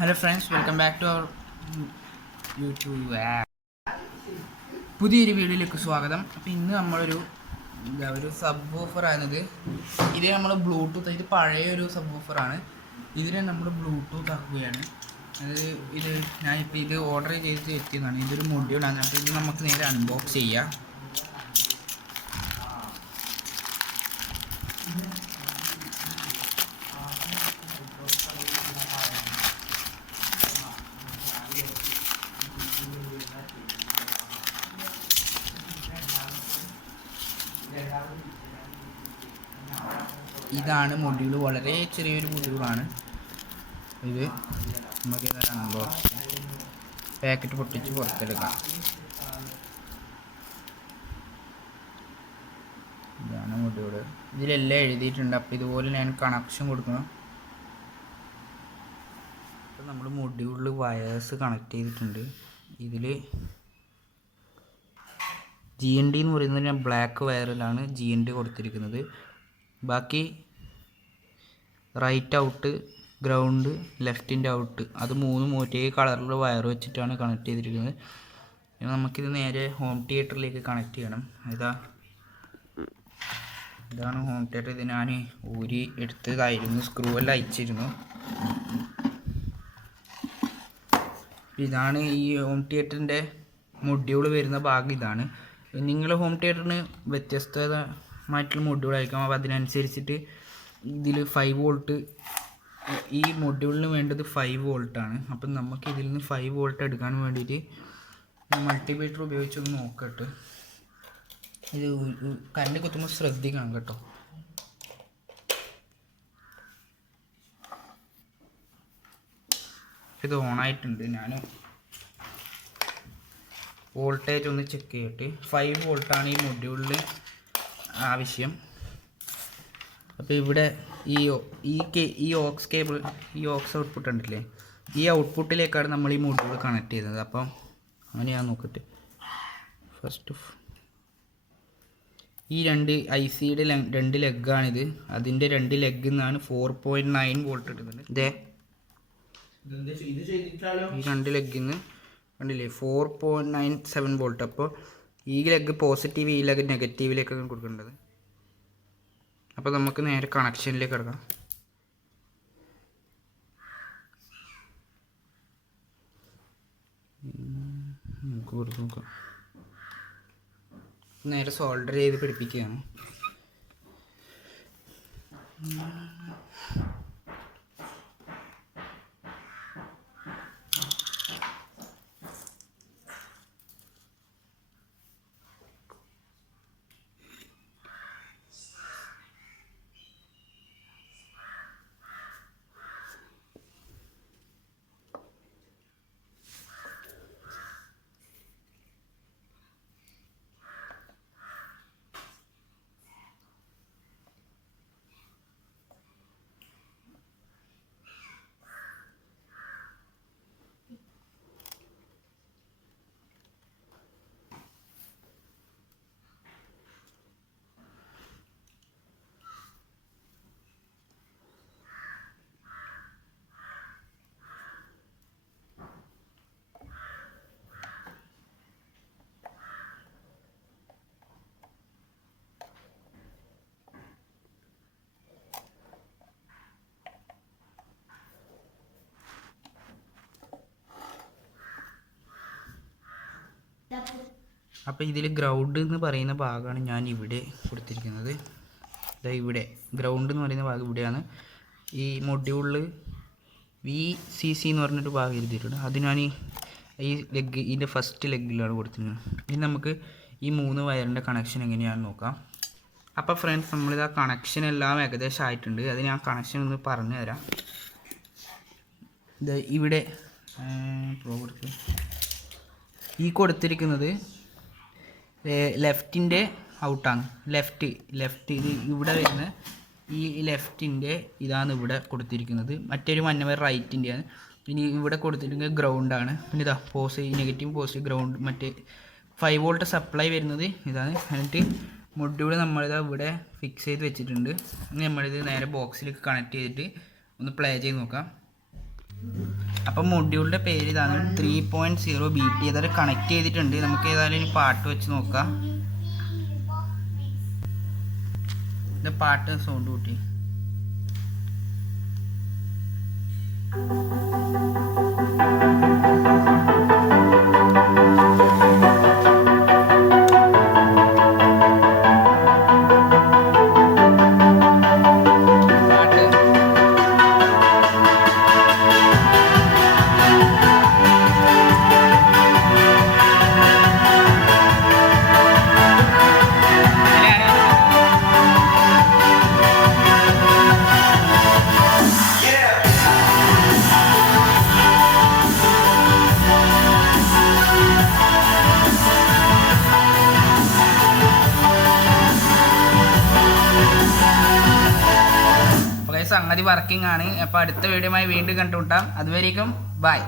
Hello friends, welcome back to our YouTube പുതിയൊരു വീഡിയോയിലേക്ക് സ്വാഗതം. അപ്പോൾ ഇന്ന് നമ്മളൊരു സബ് വൂഫറാണിത്. ഇത് നമ്മൾ ബ്ലൂടൂത്ത്, ഇത് പഴയൊരു സബ് വൂഫറാണ്. ഇതിനെ നമ്മൾ ബ്ലൂടൂത്ത് ആക്കുകയാണ്. ഇത് ഞാനിപ്പോൾ ഇത് ഓർഡർ ചെയ്ത് എത്തിയതാണ്. ഇതൊരു മൊഡ്യൂളാണ്. അപ്പോൾ ഇത് നമുക്ക് നേരെ അൺബോക്സ് ചെയ്യാം. ഇതാണ് മൊഡ്യൂൾ. വളരെ ചെറിയൊരു മൊഡ്യൂളാണ് ഇത്. നമുക്ക് അൺബോക്സ് പാക്കറ്റ് പൊട്ടിച്ച് പുറത്തെടുക്കാം. ഇതാണ് മൊഡ്യൂൾ. ഇതിലെല്ലാം എഴുതിയിട്ടുണ്ട്. അപ്പോൾ ഇതുപോലെ ഞാൻ കണക്ഷൻ കൊടുക്കണം. അപ്പോൾ നമ്മൾ മൊഡ്യൂളിൽ വയേഴ്സ് കണക്ട് ചെയ്തിട്ടുണ്ട്. ഇതിൽ GND എന്ന് പറയുന്നത് ഞാൻ ബ്ലാക്ക് വയറിലാണ് GND കൊടുത്തിരിക്കുന്നത്. ബാക്കി റൈറ്റ് ഔട്ട്, ഗ്രൗണ്ട്, ലെഫ്റ്റിൻ്റെ ഔട്ട്, അത് മൂന്നും ഒരേ കളറിലുള്ള വയർ വെച്ചിട്ടാണ് കണക്ട് ചെയ്തിരിക്കുന്നത്. നമുക്കിത് നേരെ ഹോം തിയേറ്ററിലേക്ക് കണക്ട് ചെയ്യണം. ഇതാണ് ഹോം തിയേറ്റർ. ഇത് ഞാൻ ഊരി എടുത്തതായിരുന്നു, സ്ക്രൂ എല്ലാം അയച്ചിരുന്നു. ഇതാണ് ഈ ഹോം തിയേറ്ററിൻ്റെ മൊഡ്യൂൾ വരുന്ന ഭാഗം. ഇതാണ്. നിങ്ങൾ ഹോം തിയേറ്ററിന് വ്യത്യസ്തമായിട്ടുള്ള മൊഡ്യൂളായിരിക്കും. അപ്പോൾ അതിനനുസരിച്ചിട്ട് ഇതിൽ 5 വോൾട്ട്, ഈ മൊഡ്യൂളിന് വേണ്ടത് 5 വോൾട്ടാണ്. അപ്പം നമുക്ക് ഇതിൽ നിന്ന് 5 വോൾട്ട് എടുക്കാൻ വേണ്ടിയിട്ട് മൾട്ടിമീറ്റർ ഉപയോഗിച്ചൊന്ന് നോക്കട്ടെ. ഇത് കറണ്ട് കുത്തുമ്പോൾ ശ്രദ്ധിക്കണം കേട്ടോ. ഇത് ഓണായിട്ടുണ്ട്. ഞാൻ വോൾട്ടേജ് ഒന്ന് ചെക്ക് ചെയ്തിട്ട് 5 വോൾട്ടാണ് ഈ മൊഡ്യൂളിൽ ആവശ്യം. അപ്പോൾ ഇവിടെ ഈ ഓക്സ് കേബിൾ, ഈ ഓക്സ് ഔട്ട്പുട്ട് ഉണ്ടല്ലേ, ഈ ഔട്ട്പുട്ടിലേക്കാണ് നമ്മൾ ഈ മൊഡ്യൂൾ കണക്ട് ചെയ്തത്. അപ്പം അങ്ങനെയാണ് നോക്കട്ടെ. ഫസ്റ്റ് ഈ രണ്ട് ICയുടെ 2 ലെഗാണിത്. അതിൻ്റെ 2 ലെഗിൽ നിന്നാണ് 4.9 വോൾട്ട് എടുക്കുന്നത്. ഈ 2 ലെഗിൽ നിന്ന് കണ്ടില്ലേ 4.97 വോൾട്ട്. അപ്പോൾ ഈ ലെഗ് പോസിറ്റീവ്, ഈ ലെഗ് നെഗറ്റീവിലേക്കാണ് കൊടുക്കേണ്ടത്. അപ്പോൾ നമുക്ക് നേരെ കണക്ഷനിലേക്ക് കിടക്കാം. നമുക്ക് കൊടുത്ത് നോക്കാം. നേരെ സോൾഡർ ചെയ്ത് പിടിപ്പിക്കുകയാണ്. അപ്പോൾ ഇതിൽ ഗ്രൗണ്ട് എന്ന് പറയുന്ന ഭാഗമാണ് ഞാൻ ഇവിടെ കൊടുത്തിരിക്കുന്നത്. ഇവിടെ ഗ്രൗണ്ട് എന്ന് പറയുന്ന ഭാഗം ഇവിടെയാണ്. ഈ മൊഡ്യൂളിൽ VCC എന്ന് പറഞ്ഞൊരു ഭാഗം എഴുതിയിട്ടുണ്ട്. അത് ഞാൻ ഈ ലെഗ്, ഇതിൻ്റെ ഫസ്റ്റ് ലെഗിലാണ് കൊടുത്തിരിക്കുന്നത്. ഇനി നമുക്ക് ഈ 3 വയറിൻ്റെ കണക്ഷൻ എങ്ങനെയാണെന്ന് നോക്കാം. അപ്പോൾ ഫ്രണ്ട്സ്, നമ്മളിത് ആ കണക്ഷൻ എല്ലാം ഏകദേശം ആയിട്ടുണ്ട്. അത് ഞാൻ കണക്ഷൻ ഒന്ന് പറഞ്ഞു തരാം. ഇത് ഇവിടെ ഈ കൊടുത്തിരിക്കുന്നത് ലെഫ്റ്റിൻ്റെ ഔട്ടാണ്. ലെഫ്റ്റ് ഇത് ഇവിടെ വരുന്ന ഈ ലെഫ്റ്റിൻ്റെ ഇതാണ് ഇവിടെ കൊടുത്തിരിക്കുന്നത്. മറ്റൊരു മഞ്ഞവർ റൈറ്റിൻ്റെയാണ്. പിന്നെ ഇവിടെ കൊടുത്തിരിക്കുന്നത് ഗ്രൗണ്ടാണ്. പിന്നെ ഇതാ നെഗറ്റീവ് പോസിറ്റീവ് ഗ്രൗണ്ട്. മറ്റേ 5 വോൾട്ട് സപ്ലൈ വരുന്നത് ഇതാണ്. എന്നിട്ട് മൊഡ്യൂൾ നമ്മളിതാ ഇവിടെ ഫിക്സ് ചെയ്ത് വെച്ചിട്ടുണ്ട്. ഇനി നമ്മളിത് നേരെ ബോക്സിലേക്ക് കണക്ട് ചെയ്തിട്ട് ഒന്ന് പ്ലേ ചെയ്ത് നോക്കാം. അപ്പം മൊഡ്യൂളിൻ്റെ പേര് ഇതാണ് 3.0 BT. ഏതായാലും കണക്ട് ചെയ്തിട്ടുണ്ട്. നമുക്ക് ഏതായാലും ഇനി പാട്ട് വെച്ച് നോക്കാം. ഇത് പാട്ട് സൗണ്ട് കൂട്ടി. സംഗതി വർക്കിംഗ് ആണ്. അപ്പോൾ അടുത്ത വീഡിയോയുമായി വീണ്ടും കണ്ടുമുട്ടാം. അതുവരേക്കും ബൈ.